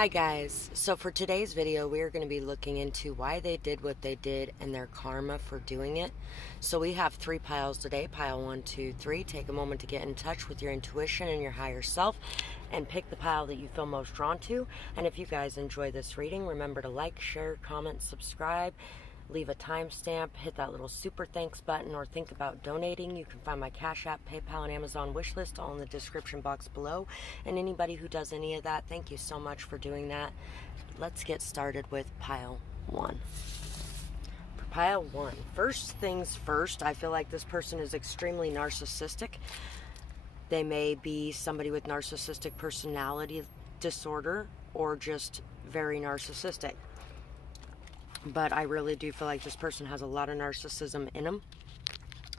Hi guys, so for today's video we are going to be looking into why they did what they did and their karma for doing it. So we have 3 piles today, pile 1, 2, 3. Take a moment to get in touch with your intuition and your higher self and pick the pile that you feel most drawn to. And if you guys enjoy this reading, remember to like, share, comment, subscribe, leave a timestamp, hit that little super thanks button, or think about donating. You can find my Cash App, PayPal, and Amazon wish list all in the description box below. And anybody who does any of that, thank you so much for doing that. Let's get started with pile 1. For pile 1, first things first, I feel like this person is extremely narcissistic. They may be somebody with narcissistic personality disorder or just very narcissistic. But I really do feel like this person has a lot of narcissism in them.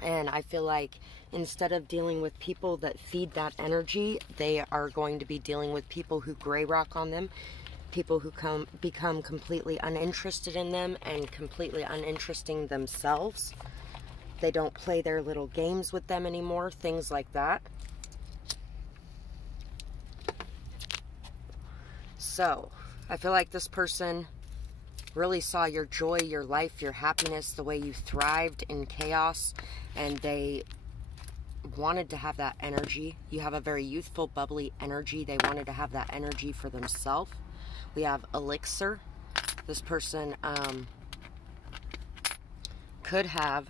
And I feel like instead of dealing with people that feed that energy, they are going to be dealing with people who gray rock on them. People who become completely uninterested in them and completely uninteresting themselves. They don't play their little games with them anymore. Things like that. So, I feel like this person really saw your joy, your life, your happiness, the way you thrived in chaos, and they wanted to have that energy. You have a very youthful, bubbly energy. They wanted to have that energy for themselves. We have elixir. This person could have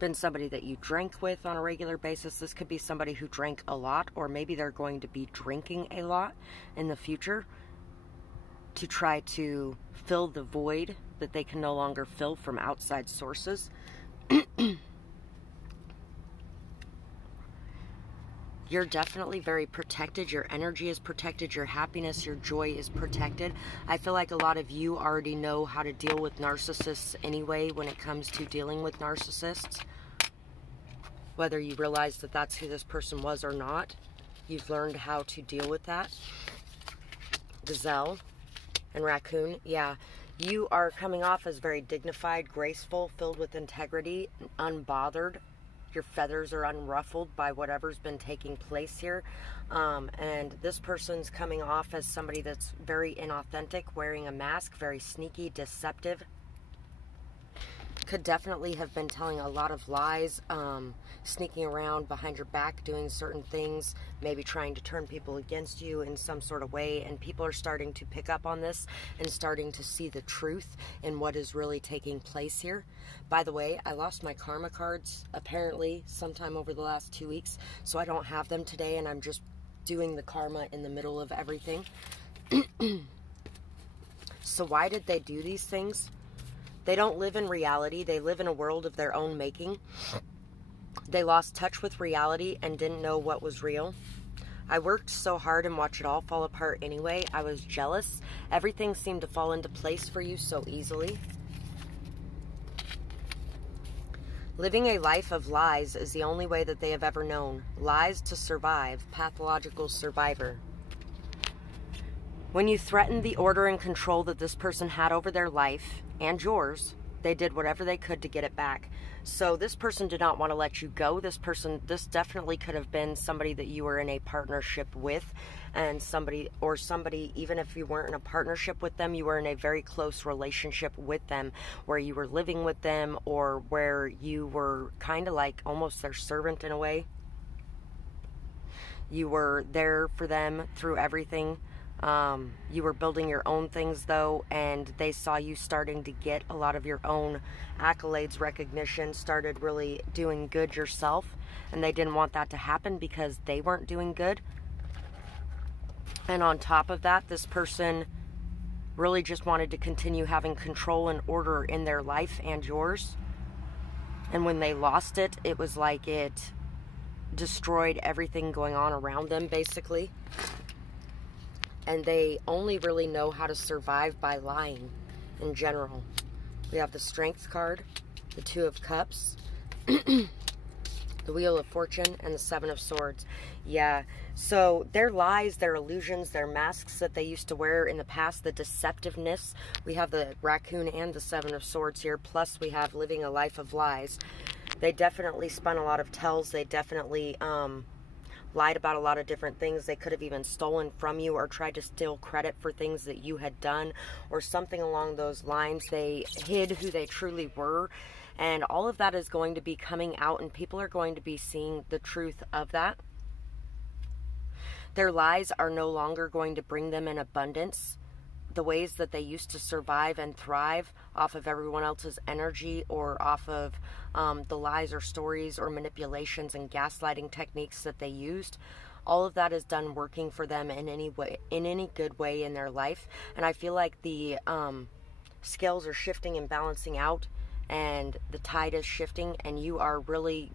been somebody that you drank with on a regular basis. This could be somebody who drank a lot, or maybe they're going to be drinking a lot in the future to try to fill the void that they can no longer fill from outside sources. You're definitely very protected. Your energy is protected. Your happiness, your joy is protected. I feel like a lot of you already know how to deal with narcissists anyway when it comes to dealing with narcissists. Whether you realize that that's who this person was or not, you've learned how to deal with that. Gazelle and raccoon, yeah, you are coming off as very dignified, graceful, filled with integrity, unbothered. Your feathers are unruffled by whatever's been taking place here. And this person's coming off as somebody that's very inauthentic, wearing a mask, very sneaky, deceptive. Could definitely have been telling a lot of lies, sneaking around behind your back, doing certain things, maybe trying to turn people against you in some sort of way, and people are starting to pick up on this and starting to see the truth in what is really taking place here. By the way, I lost my karma cards apparently sometime over the last 2 weeks, so I don't have them today, and I'm just doing the karma in the middle of everything. So why did they do these things? They don't live in reality. They live in a world of their own making. They lost touch with reality and didn't know what was real. I worked so hard and watched it all fall apart anyway. I was jealous. Everything seemed to fall into place for you so easily. Living a life of lies is the only way that they have ever known. Lies to survive. Pathological survivor. When you threatened the order and control that this person had over their life and yours, they did whatever they could to get it back. So this person did not want to let you go. This definitely could have been somebody that you were in a partnership with, and somebody, even if you weren't in a partnership with them, you were in a very close relationship with them, where you were living with them, or where you were kind of like almost their servant in a way. You were there for them through everything. You were building your own things though, and they saw you starting to get a lot of your own accolades, recognition, started really doing good yourself, and they didn't want that to happen because they weren't doing good. And on top of that, this person really just wanted to continue having control and order in their life and yours. And when they lost it, it was like it destroyed everything going on around them, basically. And they only really know how to survive by lying in general. We have the Strength card, the 2 of Cups, the Wheel of Fortune, and the 7 of Swords. Yeah, so their lies, their illusions, their masks that they used to wear in the past, the deceptiveness. We have the raccoon and the 7 of Swords here, plus we have living a life of lies. They definitely spun a lot of tells. They definitely lied about a lot of different things. They could have even stolen from you or tried to steal credit for things that you had done or something along those lines. They hid who they truly were, and all of that is going to be coming out, and people are going to be seeing the truth of that. Their lies are no longer going to bring them in abundance. The ways that they used to survive and thrive off of everyone else's energy or off of the lies or stories or manipulations and gaslighting techniques that they used, all of that is done working for them in any way, in any good way in their life. And I feel like the scales are shifting and balancing out, and the tide is shifting, and you are really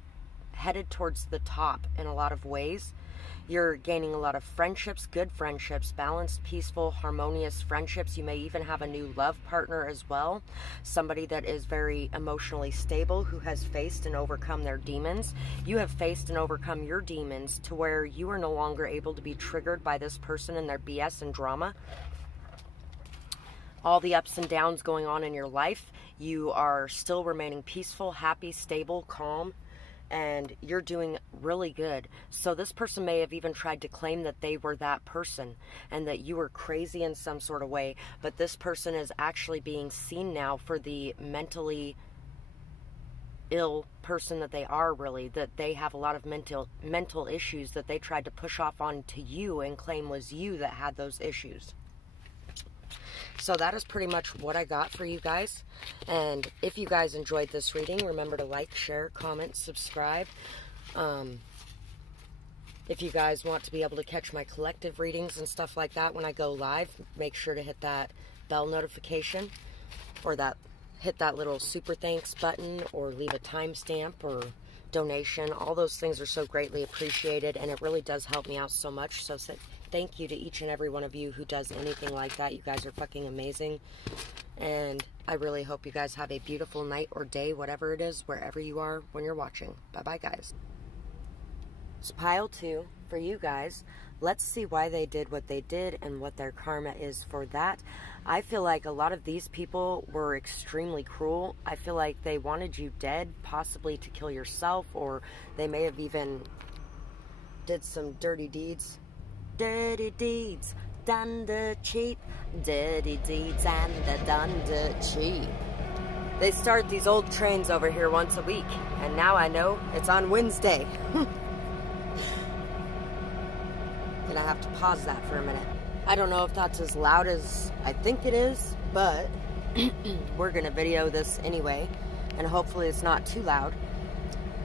headed towards the top in a lot of ways. You're gaining a lot of friendships, good friendships, balanced, peaceful, harmonious friendships. You may even have a new love partner as well. Somebody that is very emotionally stable, who has faced and overcome their demons. You have faced and overcome your demons to where you are no longer able to be triggered by this person and their BS and drama. All the ups and downs going on in your life, you are still remaining peaceful, happy, stable, calm, and you're doing really good. So this person may have even tried to claim that they were that person and that you were crazy in some sort of way, but this person is actually being seen now for the mentally ill person that they are, really, that they have a lot of mental issues that they tried to push off onto you and claim was you that had those issues. So that is pretty much what I got for you guys. And if you guys enjoyed this reading, remember to like, share, comment, subscribe. If you guys want to be able to catch my collective readings and stuff like that when I go live, make sure to hit that bell notification, or hit that little super thanks button, or leave a timestamp or donation. All those things are so greatly appreciated, and it really does help me out so much. So thank you to each and every one of you who does anything like that. You guys are fucking amazing. And I really hope you guys have a beautiful night or day, whatever it is, wherever you are when you're watching. Bye-bye, guys. So pile 2 for you guys. Let's see why they did what they did and what their karma is for that. I feel like a lot of these people were extremely cruel. I feel like they wanted you dead, possibly to kill yourself, or they may have even did some dirty deeds. Dirty deeds done the cheap. Dirty deeds and the done the cheap. They start these old trains over here once a week, and now I know it's on Wednesday. Gonna have to pause that for a minute. I don't know if that's as loud as I think it is, but we're gonna video this anyway, and hopefully it's not too loud.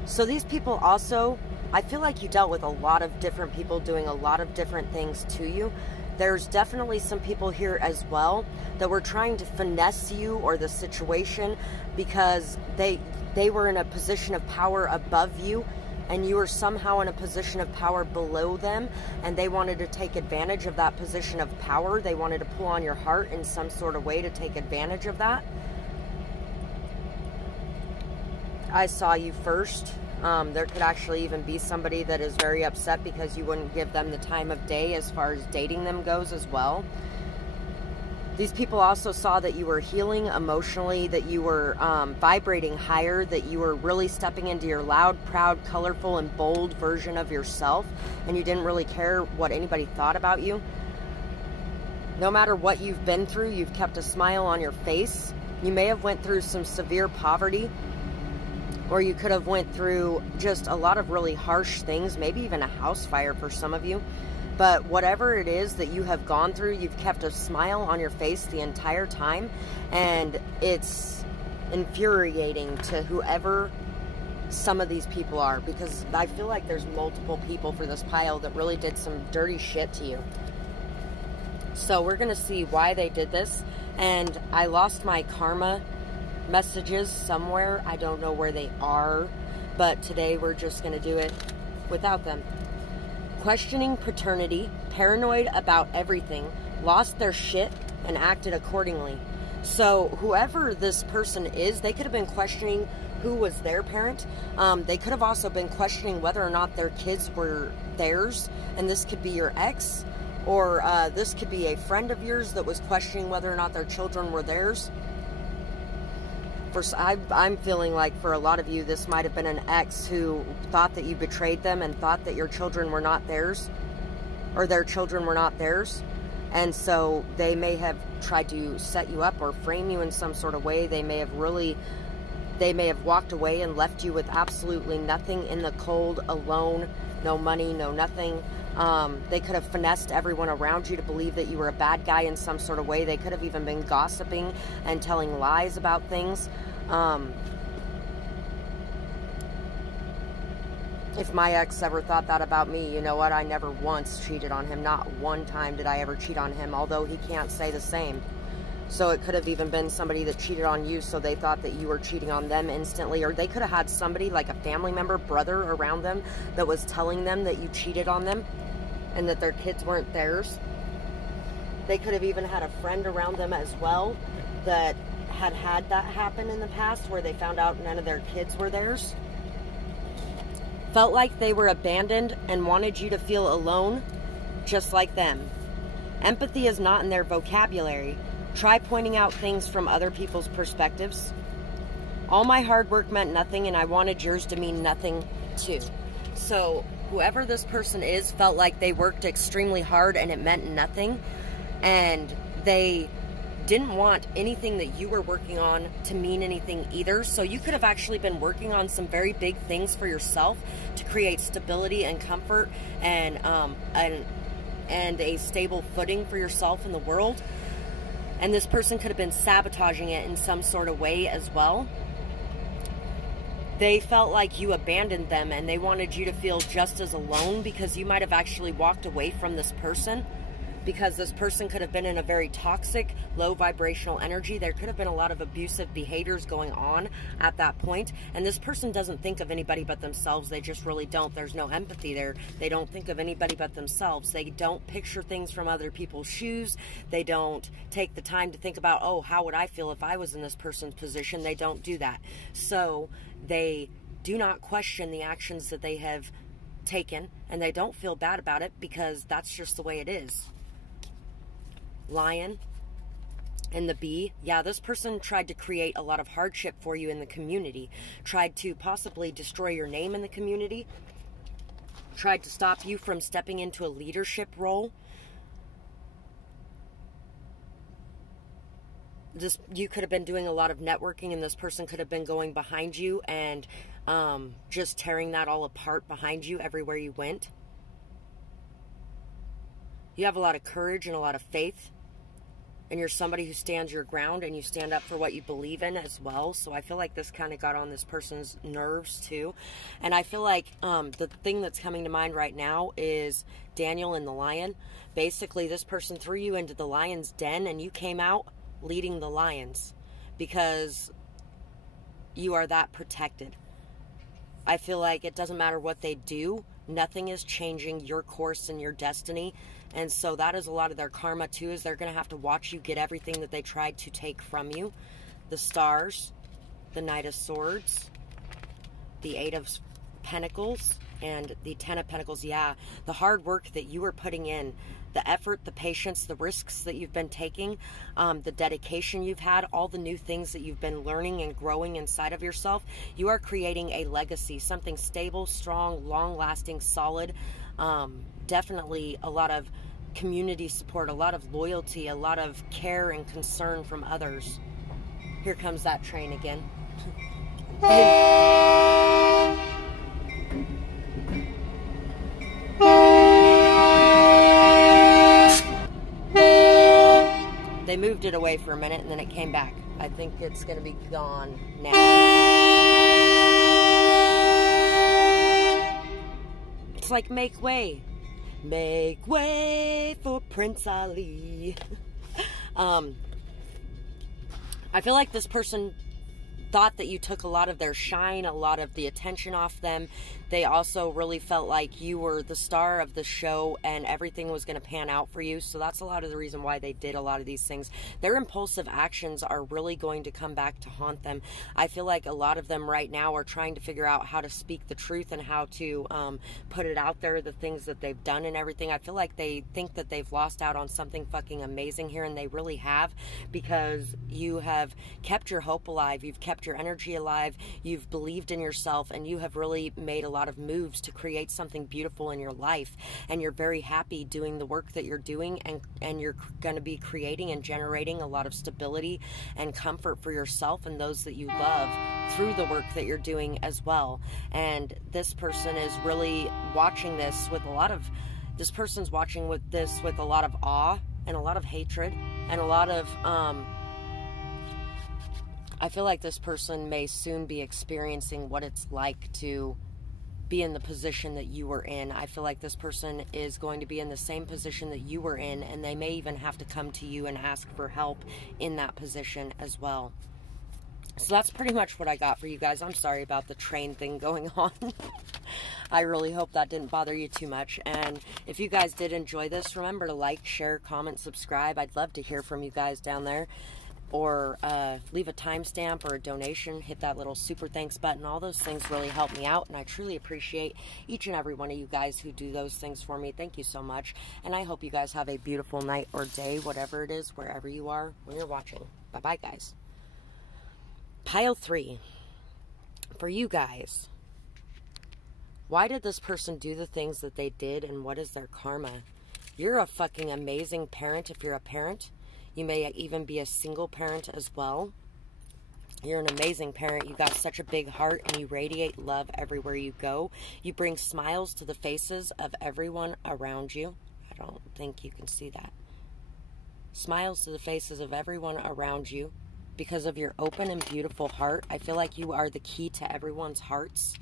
So these people also, I feel like you dealt with a lot of different people doing a lot of different things to you. There's definitely some people here as well that were trying to finesse you or the situation because they were in a position of power above you, and you were somehow in a position of power below them, and they wanted to take advantage of that position of power. They wanted to pull on your heart in some sort of way to take advantage of that. I saw you first. There could actually even be somebody that is very upset because you wouldn't give them the time of day as far as dating them goes as well. These people also saw that you were healing emotionally, that you were vibrating higher, that you were really stepping into your loud, proud, colorful, and bold version of yourself, and you didn't really care what anybody thought about you. No matter what you've been through, you've kept a smile on your face. You may have went through some severe poverty, or you could have went through just a lot of really harsh things, maybe even a house fire for some of you. But whatever it is that you have gone through, you've kept a smile on your face the entire time. And it's infuriating to whoever some of these people are, because I feel like there's multiple people for this pile that really did some dirty shit to you. So we're going to see why they did this. And I lost my karma messages somewhere. I don't know where they are, but today we're just going to do it without them. Questioning paternity, paranoid about everything, lost their shit, and acted accordingly. So whoever this person is, they could have been questioning who was their parent. They could have also been questioning whether or not their kids were theirs, and this could be your ex, or this could be a friend of yours that was questioning whether or not their children were theirs. I'm feeling like for a lot of you, this might have been an ex who thought that you betrayed them and thought that your children were not theirs, or their children were not theirs. And so they may have tried to set you up or frame you in some sort of way. They may have walked away and left you with absolutely nothing in the cold, alone, no money, no nothing. They could have finessed everyone around you to believe that you were a bad guy in some sort of way. They could have even been gossiping and telling lies about things. If my ex ever thought that about me, you know what? I never once cheated on him. Not one time did I ever cheat on him, although he can't say the same. So it could have even been somebody that cheated on you, so they thought that you were cheating on them instantly. Or they could have had somebody, like a family member, brother around them, that was telling them that you cheated on them and that their kids weren't theirs. They could have even had a friend around them as well that had that happen in the past, where they found out none of their kids were theirs. Felt like they were abandoned and wanted you to feel alone, just like them. Empathy is not in their vocabulary. Try pointing out things from other people's perspectives. All my hard work meant nothing, and I wanted yours to mean nothing too. So whoever this person is felt like they worked extremely hard and it meant nothing, and they didn't want anything that you were working on to mean anything either. So you could have actually been working on some very big things for yourself to create stability and comfort and a stable footing for yourself in the world. And this person could have been sabotaging it in some sort of way as well. They felt like you abandoned them, and they wanted you to feel just as alone, because you might have actually walked away from this person, because this person could have been in a very toxic, low vibrational energy. There could have been a lot of abusive behaviors going on at that point. And this person doesn't think of anybody but themselves. They just really don't. There's no empathy there. They don't think of anybody but themselves. They don't picture things from other people's shoes. They don't take the time to think about, oh, how would I feel if I was in this person's position? They don't do that. So they do not question the actions that they have taken, and they don't feel bad about it, because that's just the way it is. Lion and the bee. Yeah, this person tried to create a lot of hardship for you in the community, tried to possibly destroy your name in the community, tried to stop you from stepping into a leadership role. You could have been doing a lot of networking, and this person could have been going behind you and just tearing that all apart behind you everywhere you went. You have a lot of courage and a lot of faith, and you're somebody who stands your ground, and you stand up for what you believe in as well. So I feel like this kind of got on this person's nerves too. And I feel like the thing that's coming to mind right now is Danielle and the lion. Basically, this person threw you into the lion's den, and you came out leading the lions, because you are that protected. I feel like it doesn't matter what they do, nothing is changing your course and your destiny. And so that is a lot of their karma too, is they're going to have to watch you get everything that they tried to take from you. The stars, the Knight of Swords, the Eight of Pentacles, and the Ten of Pentacles. Yeah, the hard work that you were putting in, the effort, the patience, the risks that you've been taking, the dedication you've had, all the new things that you've been learning and growing inside of yourself. You are creating a legacy, something stable, strong, long-lasting, solid. Definitely a lot of community support, a lot of loyalty, a lot of care and concern from others. Here comes that train again. They moved it away for a minute, and then it came back. I think it's going to be gone now. It's like, make way. Make way for Prince Ali. I feel like this person thought that you took a lot of their shine, a lot of the attention off them. They also really felt like you were the star of the show and everything was going to pan out for you. So that's a lot of the reason why they did a lot of these things. Their impulsive actions are really going to come back to haunt them. I feel like a lot of them right now are trying to figure out how to speak the truth and how to put it out there, the things that they've done and everything. I feel like they think that they've lost out on something fucking amazing here, and they really have, because you have kept your hope alive. You've kept kept your energy alive, you've believed in yourself, and you have really made a lot of moves to create something beautiful in your life. And you're very happy doing the work that you're doing, and you're going to be creating and generating a lot of stability and comfort for yourself and those that you love through the work that you're doing as well. And this person is really watching this with a lot of, this person's watching with this with a lot of awe and a lot of hatred and a lot of, I feel like this person may soon be experiencing what it's like to be in the position that you were in. I feel like this person is going to be in the same position that you were in, and they may even have to come to you and ask for help in that position as well. So that's pretty much what I got for you guys. I'm sorry about the train thing going on. I really hope that didn't bother you too much. And if you guys did enjoy this, remember to like, share, comment, subscribe. I'd love to hear from you guys down there. Or leave a timestamp or a donation. Hit that little super thanks button. All those things really help me out, and I truly appreciate each and every one of you guys who do those things for me. Thank you so much, and I hope you guys have a beautiful night or day, whatever it is, wherever you are when you're watching. Bye-bye, guys. Pile 3. For you guys, why did this person do the things that they did, and what is their karma? You're a fucking amazing parent if you're a parent. You may even be a single parent as well. You're an amazing parent. You got such a big heart, and you radiate love everywhere you go. You bring smiles to the faces of everyone around you. I don't think you can see that. Smiles to the faces of everyone around you because of your open and beautiful heart. I feel like you are the key to everyone's hearts.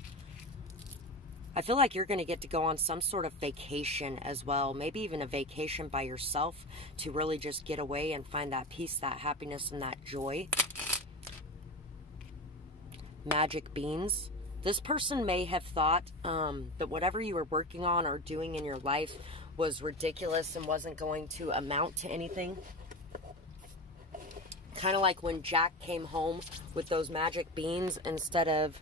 I feel like you're going to get to go on some sort of vacation as well. Maybe even a vacation by yourself to really just get away and find that peace, that happiness, and that joy. Magic beans. This person may have thought that whatever you were working on or doing in your life was ridiculous and wasn't going to amount to anything. Kind of like when Jack came home with those magic beans instead of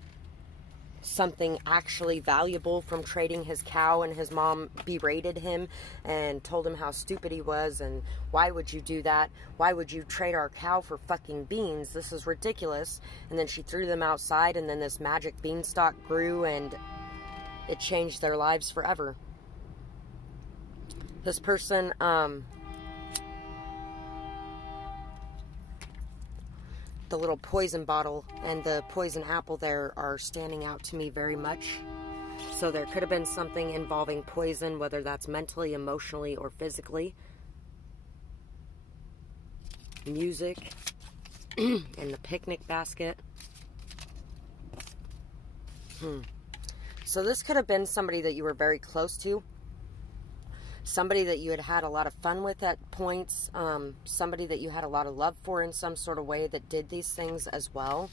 something actually valuable from trading his cow, and his mom berated him and told him how stupid he was and why would you do that? Why would you trade our cow for fucking beans? This is ridiculous. And then she threw them outside, and then this magic beanstalk grew, and it changed their lives forever. This person, the little poison bottle and the poison apple there are standing out to me very much. So there could have been something involving poison, whether that's mentally, emotionally, or physically. Music and the picnic basket. So this could have been somebody that you were very close to. Somebody that you had had a lot of fun with at points. Somebody that you had a lot of love for in some sort of way that did these things as well.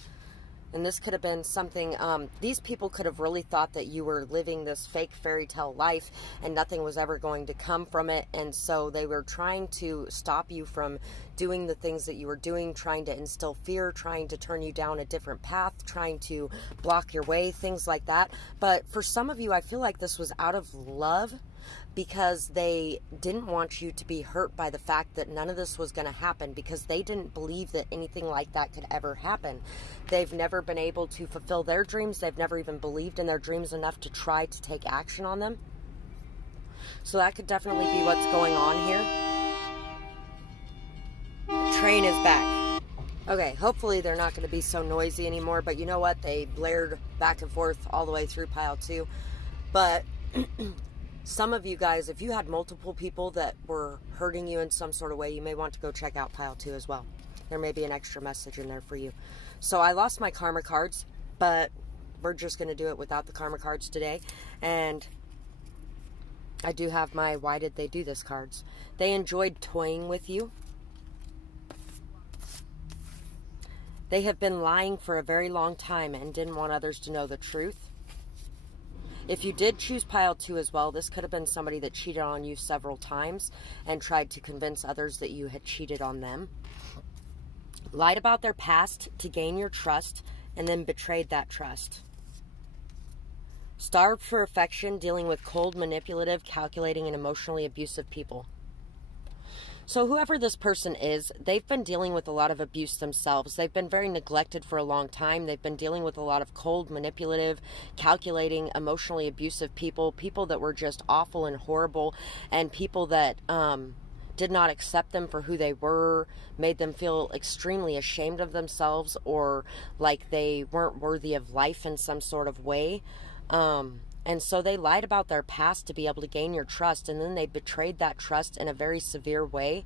And this could have been something, these people could have really thought that you were living this fake fairy tale life and nothing was ever going to come from it. And so they were trying to stop you from doing the things that you were doing, trying to instill fear, trying to turn you down a different path, trying to block your way, things like that. But for some of you, I feel like this was out of love, because they didn't want you to be hurt by the fact that none of this was going to happen, because they didn't believe that anything like that could ever happen. They've never been able to fulfill their dreams. They've never even believed in their dreams enough to try to take action on them. So that could definitely be what's going on here. The train is back. Okay, hopefully they're not going to be so noisy anymore, but you know what? They blared back and forth all the way through pile 2. But some of you guys, if you had multiple people that were hurting you in some sort of way, you may want to go check out pile 2 as well. There may be an extra message in there for you. So I lost my karma cards, but we're just going to do it without the karma cards today. And I do have my why did they do this cards. They enjoyed toying with you. They have been lying for a very long time and didn't want others to know the truth. If you did choose pile 2 as well, this could have been somebody that cheated on you several times and tried to convince others that you had cheated on them. Lied about their past to gain your trust and then betrayed that trust. Starved for affection, dealing with cold, manipulative, calculating, and emotionally abusive people. So whoever this person is, they've been dealing with a lot of abuse themselves. They've been very neglected for a long time. They've been dealing with a lot of cold, manipulative, calculating, emotionally abusive people, people that were just awful and horrible, and people that did not accept them for who they were, made them feel extremely ashamed of themselves, or like they weren't worthy of life in some sort of way. And so they lied about their past to be able to gain your trust, and then they betrayed that trust in a very severe way.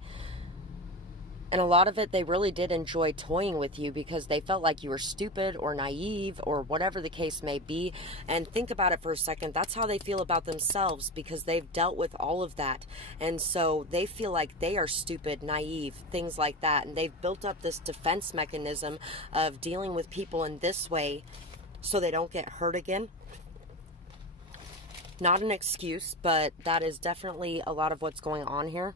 And a lot of it, they really did enjoy toying with you because they felt like you were stupid or naive or whatever the case may be. And think about it for a second. That's how they feel about themselves, because they've dealt with all of that. And so they feel like they are stupid, naive, things like that. And they've built up this defense mechanism of dealing with people in this way so they don't get hurt again. Not an excuse, but that is definitely a lot of what's going on here.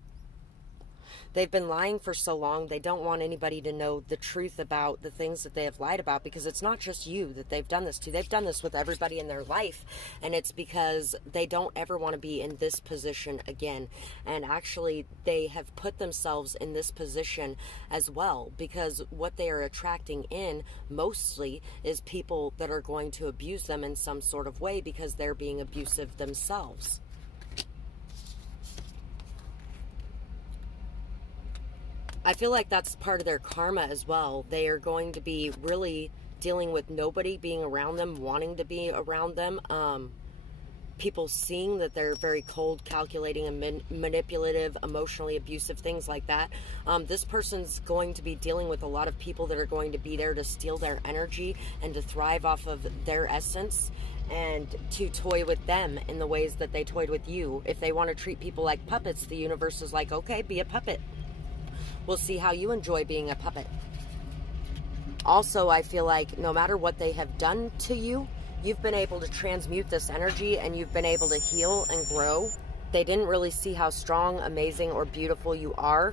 They've been lying for so long, they don't want anybody to know the truth about the things that they have lied about, because it's not just you that they've done this to. They've done this with everybody in their life, and it's because they don't ever want to be in this position again. And actually, they have put themselves in this position as well, because what they are attracting in mostly is people that are going to abuse them in some sort of way because they're being abusive themselves. I feel like that's part of their karma as well. They are going to be really dealing with nobody being around them, wanting to be around them. People seeing that they're very cold, calculating, and manipulative, emotionally abusive, things like that. This person's going to be dealing with a lot of people that are going to be there to steal their energy and to thrive off of their essence, and to toy with them in the ways that they toyed with you. If they want to treat people like puppets, the universe is like, okay, be a puppet. We'll see how you enjoy being a puppet. Also, I feel like no matter what they have done to you, you've been able to transmute this energy and you've been able to heal and grow. They didn't really see how strong, amazing, or beautiful you are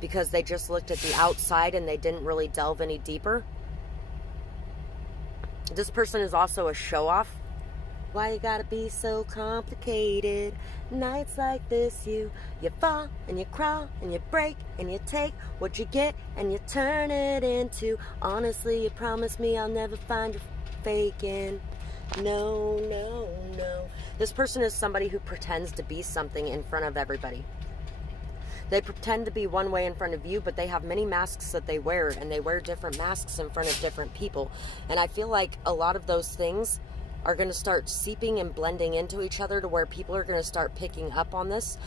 because they just looked at the outside and they didn't really delve any deeper. This person is also a show-off. Why you gotta be so complicated? Nights like this, you fall and you crawl and you break and you take what you get and you turn it into. Honestly, you promise me I'll never find you faking. No, no, no. This person is somebody who pretends to be something in front of everybody. They pretend to be one way in front of you, but they have many masks that they wear, and they wear different masks in front of different people. And I feel like a lot of those things are going to start seeping and blending into each other to where people are going to start picking up on this.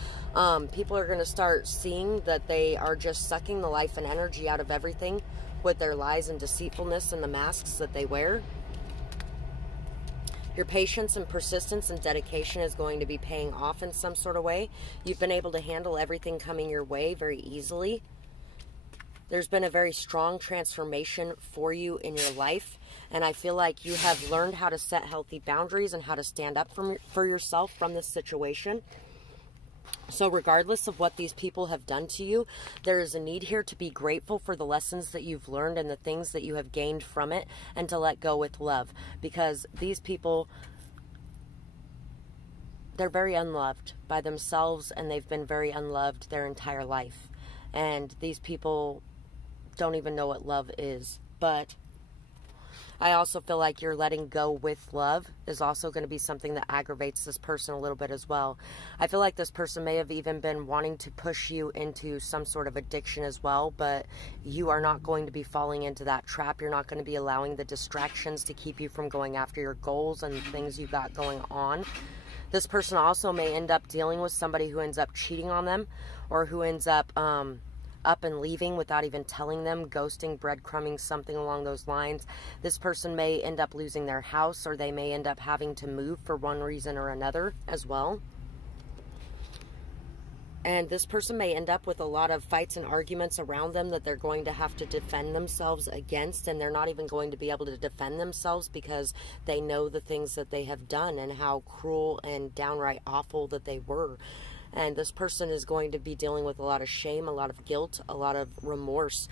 People are going to start seeing that they are just sucking the life and energy out of everything with their lies and deceitfulness and the masks that they wear. Your patience and persistence and dedication is going to be paying off in some sort of way. You've been able to handle everything coming your way very easily. There's been a very strong transformation for you in your life, and I feel like you have learned how to set healthy boundaries and how to stand up for yourself from this situation. So regardless of what these people have done to you, there is a need here to be grateful for the lessons that you've learned and the things that you have gained from it, and to let go with love, because these people, they're very unloved by themselves, and they've been very unloved their entire life. And these people don't even know what love is. But I also feel like you're letting go with love is also going to be something that aggravates this person a little bit as well. I feel like this person may have even been wanting to push you into some sort of addiction as well, but you are not going to be falling into that trap. You're not going to be allowing the distractions to keep you from going after your goals and things you got going on. This person also may end up dealing with somebody who ends up cheating on them, or who ends up and leaving without even telling them, ghosting, breadcrumbing, something along those lines. This person may end up losing their house, or they may end up having to move for one reason or another as well. And this person may end up with a lot of fights and arguments around them that they're going to have to defend themselves against, and they're not even going to be able to defend themselves because they know the things that they have done and how cruel and downright awful that they were. And this person is going to be dealing with a lot of shame, a lot of guilt, a lot of remorse.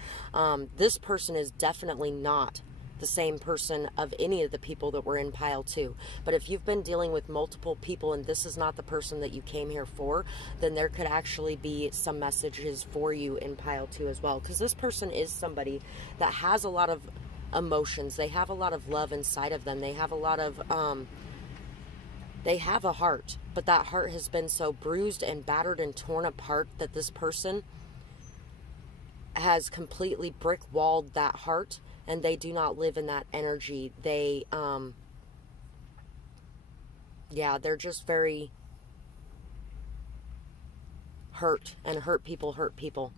This person is definitely not the same person of any of the people that were in pile 2. But if you've been dealing with multiple people and this is not the person that you came here for, then there could actually be some messages for you in pile 2 as well. Because this person is somebody that has a lot of emotions. They have a lot of love inside of them. They have a lot of, they have a heart. But that heart has been so bruised and battered and torn apart that this person has completely brick-walled that heart. And they do not live in that energy. They, yeah, they're just very hurt. And hurt people hurt people.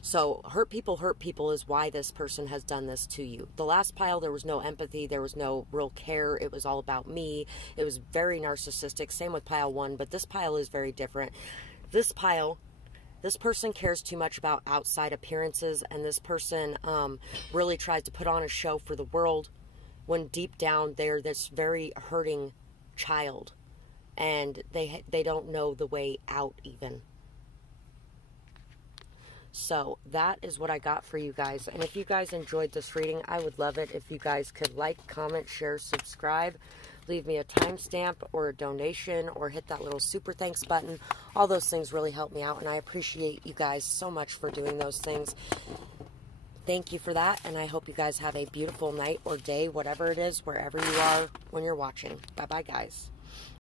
So, hurt people is why this person has done this to you. The last pile, there was no empathy. There was no real care. It was all about me. It was very narcissistic. Same with pile 1. But this pile is very different. This pile... This person cares too much about outside appearances, and this person really tries to put on a show for the world when deep down they're this very hurting child, and they don't know the way out even. So that is what I got for you guys. And if you guys enjoyed this reading, I would love it if you guys could like, comment, share, subscribe. Leave me a timestamp or a donation or hit that little super thanks button. All those things really help me out, and I appreciate you guys so much for doing those things. Thank you for that, and I hope you guys have a beautiful night or day, whatever it is, wherever you are when you're watching. Bye-bye, guys.